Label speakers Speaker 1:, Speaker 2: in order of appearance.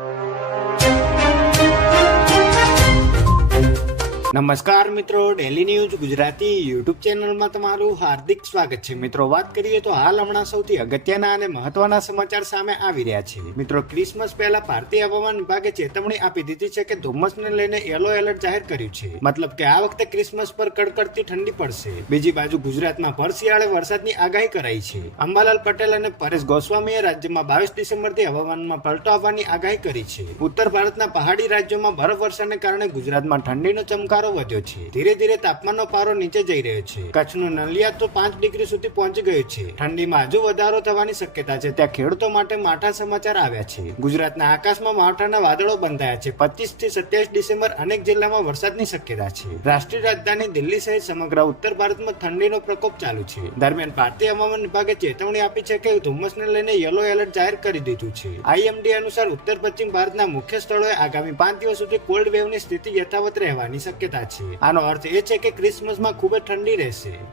Speaker 1: you. નમસ્કાર મિત્રો daily news Gujarati YouTube ચેનલમાં તમારું હાર્દિક સ્વાગત છે. મિત્રો, વાત કરીએ તો હાલ હમણાં સૌથી અગત્યના અને મહત્વના સમાચાર સામે આવી રહ્યા છે. મિત્રો, ક્રિસમસ પહેલા ભારતીય હવામાન વિભાગે ચેતવણી આપી દીધી છે કે ધુમ્મસને લઈને યલો એલર્ટ જાહેર કર્યું છે. મતલબ કે આ વખતે ક્રિસમસ પર કડકડતી ઠંડી પડશે. બીજી બાજુ ગુજરાતમાં ભર શિયાળે વરસાદની આગાહી કરાઈ છે. અંબાલાલ પટેલ અને પરેશ ગોસ્વામીએ રાજ્યમાં બાવીસ ડિસેમ્બરથી હવામાનમાં પલટો આવવાની આગાહી કરી છે. ઉત્તર ભારતના પહાડી રાજ્યોમાં બરફ વર્ષાને કારણે ગુજરાતમાં ઠંડીનો ચમકારો વધ્યો છે. ધીરે ધીરે તાપમાનનો પારો નીચે જઈ રહ્યો છે. કચ્છનું નલિયા તો પાંચ ડિગ્રી સુધી પહોંચી ગયું છે. ઠંડીમાં હજુ વધારો થવાની શક્યતા છે. ત્યાં ખેડૂતો માટે માઠા સમાચાર આવ્યા છે. ગુજરાતના આકાશમાં માવઠાના વાદળો બંધાયા છે. પચીસથી સત્યાવીસ ડિસેમ્બર અનેક જિલ્લામાં વરસાદની શક્યતા છે. રાષ્ટ્રીય રાજધાની દિલ્હી સહિત સમગ્ર ઉત્તર ભારતમાં ઠંડીનો પ્રકોપ ચાલુ છે. દરમિયાન ભારતીય હવામાન વિભાગે ચેતવણી આપી છે કે ધુમ્મસને લઈને યલો એલર્ટ જાહેર કરી દીધું છે. આઈએમડી અનુસાર ઉત્તર પશ્ચિમ ભારતના મુખ્ય સ્થળોએ આગામી પાંચ દિવસ સુધી કોલ્ડ વેવની સ્થિતિ યથાવત રહેવાની શક્યતા છે આનો અર્થ એ છે કે ક્રિસમસમાં ખૂબ જ ઠંડી રહેશે.